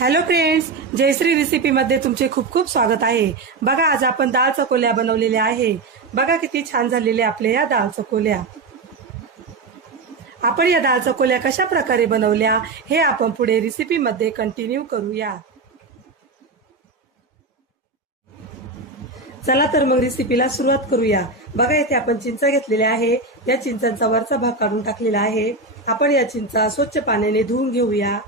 Hello friends, Jayashree recipe मध्ये तुमचे खूप खूप स्वागत आहे। बघा, आज आपण डाळ चकोल्या बनवलेल्या आहे। बघा किती छान झालेले आपल्या या डाळ चकोल्या। आपण या डाळ चकोल्या कशा प्रकारे बनवल्या हे आपण पुढे रेसिपी मध्ये कंटिन्यू करूया। चला तर मग रेसिपीला सुरुवात करूया। बघा, इथे आपण चिंच घेतलेल्या आहे। या चिंचांचा वरचा भाग काढून टाकलेला आहे। आपण या चिंचा स्वच्छ पाण्याने धुवून घेऊया।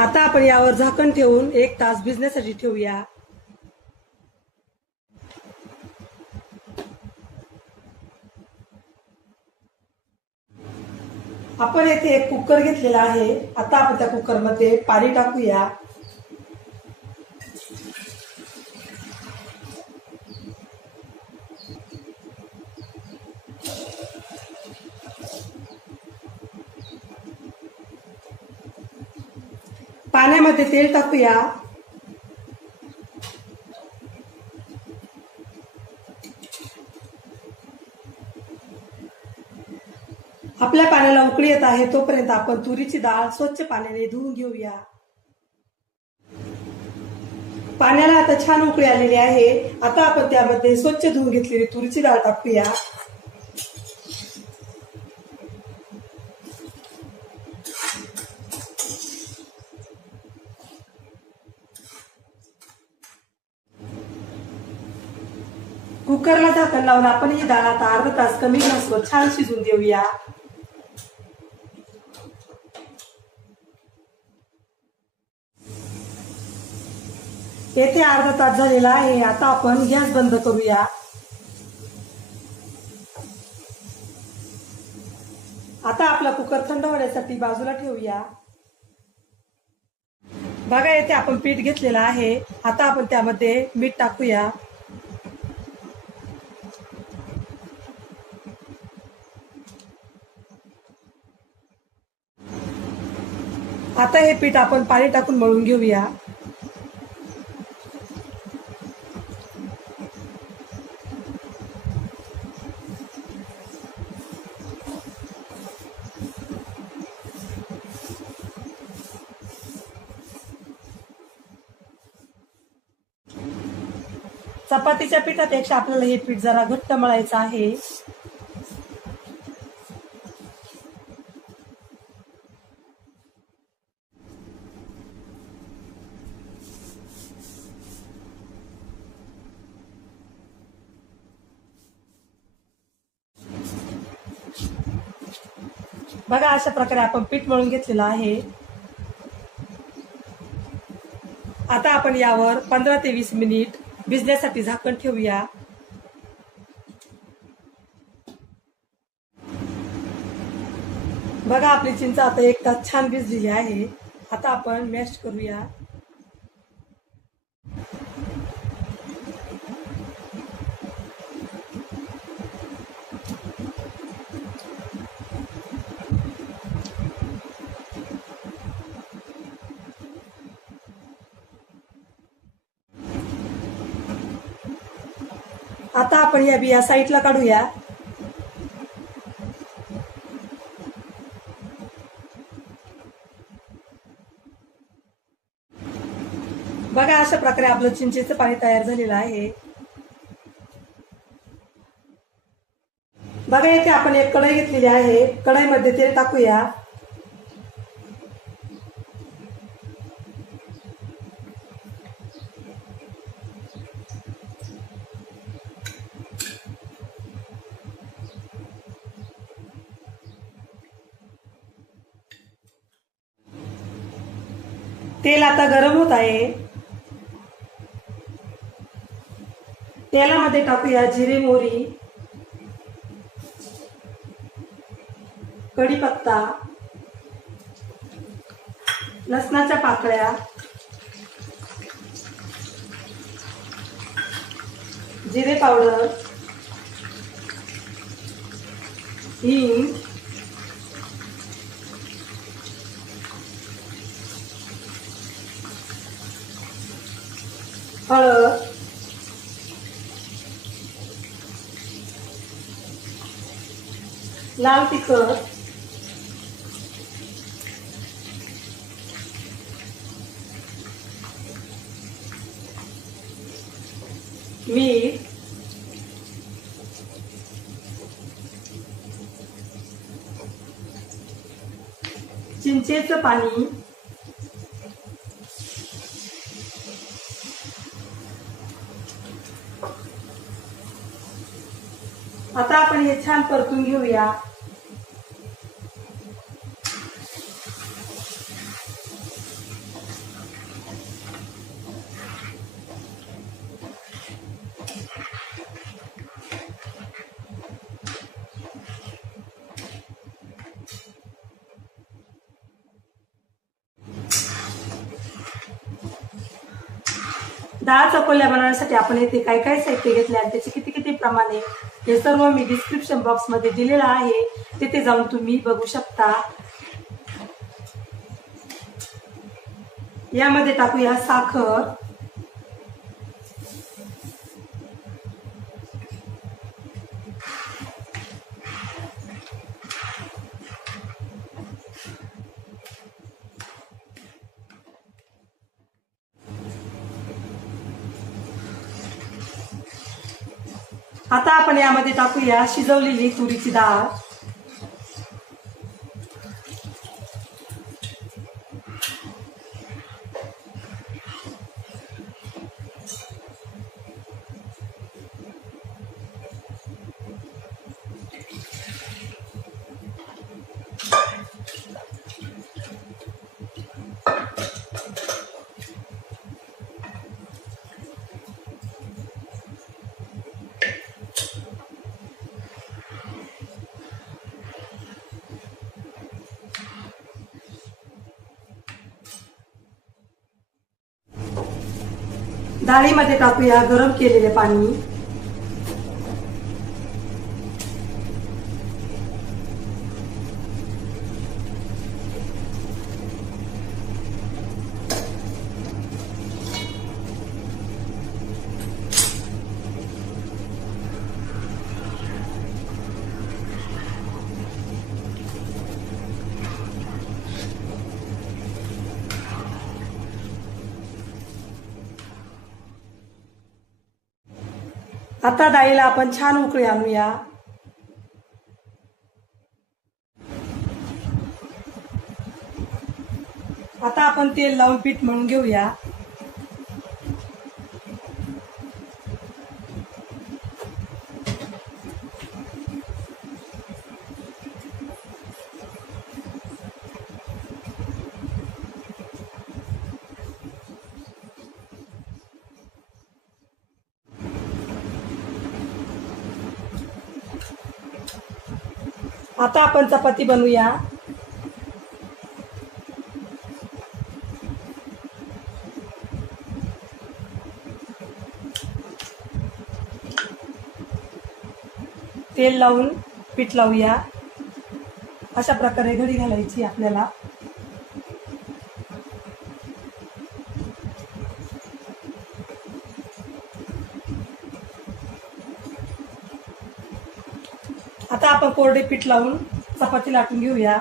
आता आपण यावर झाकण ठेवून 1 तास भिजण्यासाठी ठेवूया। आपण येथे एक कुकर घेतलेला आहे। आता आपण त्या कुकरमध्ये पाणी टाकूया। पाण्यामध्ये तेल टाकूया। आपल्या पाण्याला उकळी येत आहे तोपर्यंत आपण तुरीची डाळ स्वच्छ पाण्याने धुवून घेऊया। पाण्याला आता छान उकळी आलेली आहे। आता आपण त्यामध्ये स्वच्छ धुवून घेतलेली तुरीची डाळ टाकूया। कुकरला झाकण लावून आपण ही डाळ आता अर्धा तास कमी गॅसवर छान शिजून देऊया। येथे अर्धा तास झालेला आहे। आता आपण गॅस बंद करूया। आता आपला कुकर थंड होण्यासाठी बाजूला ठेवूया। बघा, येथे आपण पीठ घेतलेलं आहे। आता आपण त्यामध्ये मीठ टाकूया। आता हे पीठ आपण पाणी टाकून मळून घेऊया। चपातीच्या पिठापेक्षा आपल्याला हे पीठ जरा घट्ट मळायचं आहे। बघा, अशा प्रकारे आपण पीठ मळून घेतलेलं आहे। आता आपण यावर 15 ते 20 मिनिट भिजण्यासाठी झाकण ठेवूया। बघा, आपली चिंच आता 1 तास छान भिजलेली आहे। आता आपण मॅश करूया। आता आपण या बिया साईडला काढूया। बघा, अशा प्रकारे आपलं चिंचेचं पाणी तयार झालेलं आहे। बघा, इथे आपण एक कढई घेतलेली आहे। कढईमध्ये तेल टाकूया। तेल आता गरम होत आहे. तेलामध्ये टाकूया जिरे, मोहरी, कढीपत्ता, लसणाच्या पाकळ्या, जिरे पावडर, हिंग, हळद, लाल तिखट, मीठ, चिंचेचं पाणी, आता आपण हे छान परतून घेऊया. डाळ चकोल्या बनवण्यासाठी आपण येथे काय काय साहित्य घेतले आणि त्याचे किती किती प्रमाणे हे सर्व मी डिस्क्रिप्शन बॉक्स मध्ये दिलेलं आहे. तिथे जाऊन तुम्ही बघू शकता. यामध्ये टाकूया साखर, आता आपण यामध्ये टाकूया शिजवलेली तुरीची डाळ, डाळीमध्ये टाकूया गरम केलेले पाणी, आता डाळीला आपण छान उकळी आणूया. आता आपण तेल लावून पीठ मळून घेऊया. आता आपण चपाती बनवूया. तेल लावून पीठ लावूया. अशा प्रकारे घडी घालायची आपल्याला. आता आपण कोरडे पीठ लावून चपाती लाटून घेऊया.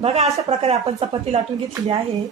बघा अशा प्रकारे आपण चपाती लाटून घेतलेली आहे.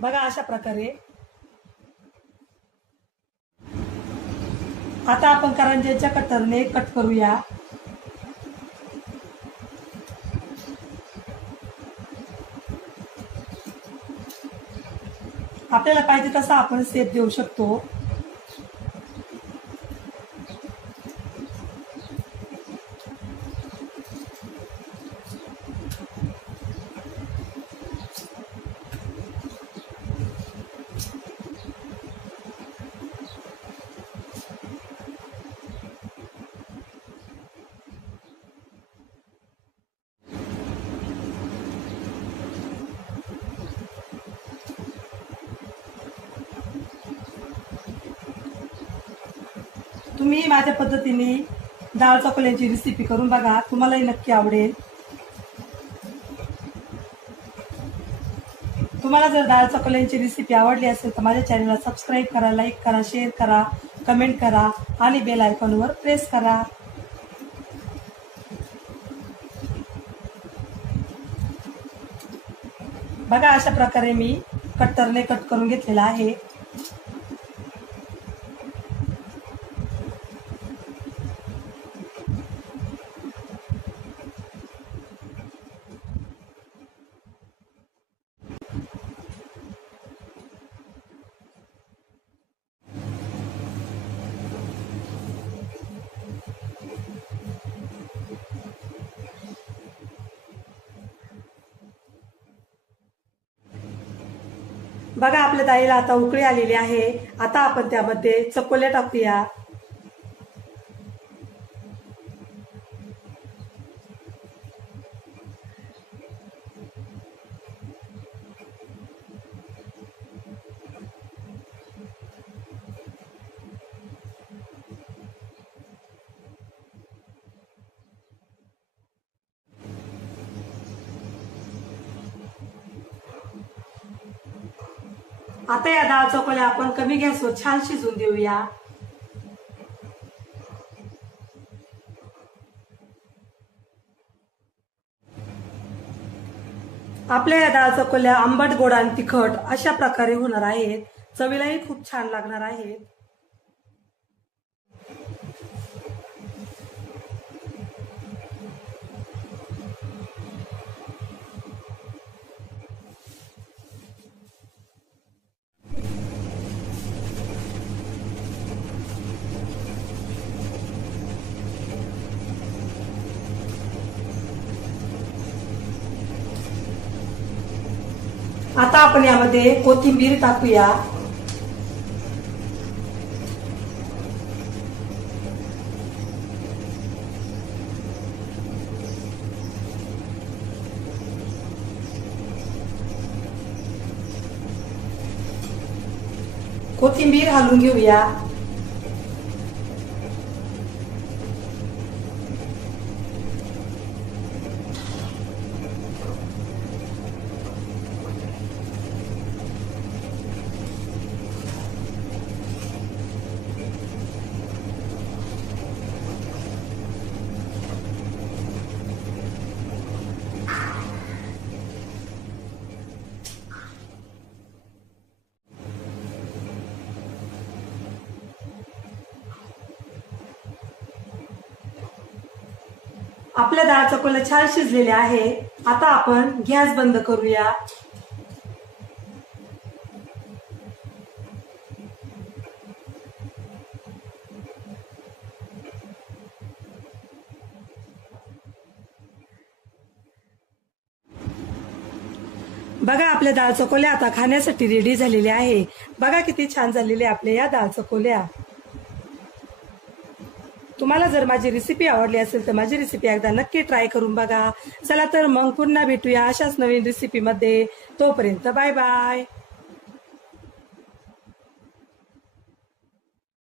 बघा अशा प्रकारे आता आपण करंज्याच्या कटरने कट करूया. आपल्याला पाहिजे तसा आपण शेप देऊ शकतो. तुम्ही माझ्या पद्धतीने डाळ चकोल्यांची रेसिपी करून बघा, तुम्हालाही नक्की आवडेल. तुम्हाला जर डाळ चकोल्यांची रेसिपी आवडली असेल तर माझ्या चॅनलला सबस्क्राईब करा, लाईक करा, शेअर करा, कमेंट करा आणि बेल आयकॉनवर प्रेस करा. बघा अशा प्रकारे मी कट्टरने कट करून घेतलेला आहे. बघा आपल्या डाळीला आता उकळी आलेली आहे. आता आपण त्यामध्ये चकोल्या टाकूया. आता या डाळ चकोल्या आपण कमी गॅसवर छान शिजवून देऊया. आपल्या या डाळ चकोल्या आंबट, गोड आणि तिखट अशा प्रकारे होणार आहेत. चवीलाही खूप छान लागणार आहेत. आता आपण यामध्ये कोथिंबीर टाकूया. कोथिंबीर हलवून घेऊया. आपल्या डाळ चकोल्या छान शिजलेल्या आहे. आता आपण गॅस बंद करूया. बघा आपल्या डाळ चकोल्या आता खाण्यासाठी रेडी झालेल्या आहे. बघा किती छान झालेले आपल्या या डाळ चकोल्या. तुम्हाला जर माझी रेसिपी आवडली असेल तर माझी रेसिपी एकदा नक्की ट्राय करून बघा. चला तर मग पुन्हा भेटूया अशाच नवीन रेसिपीमध्ये. तोपर्यंत बाय बाय.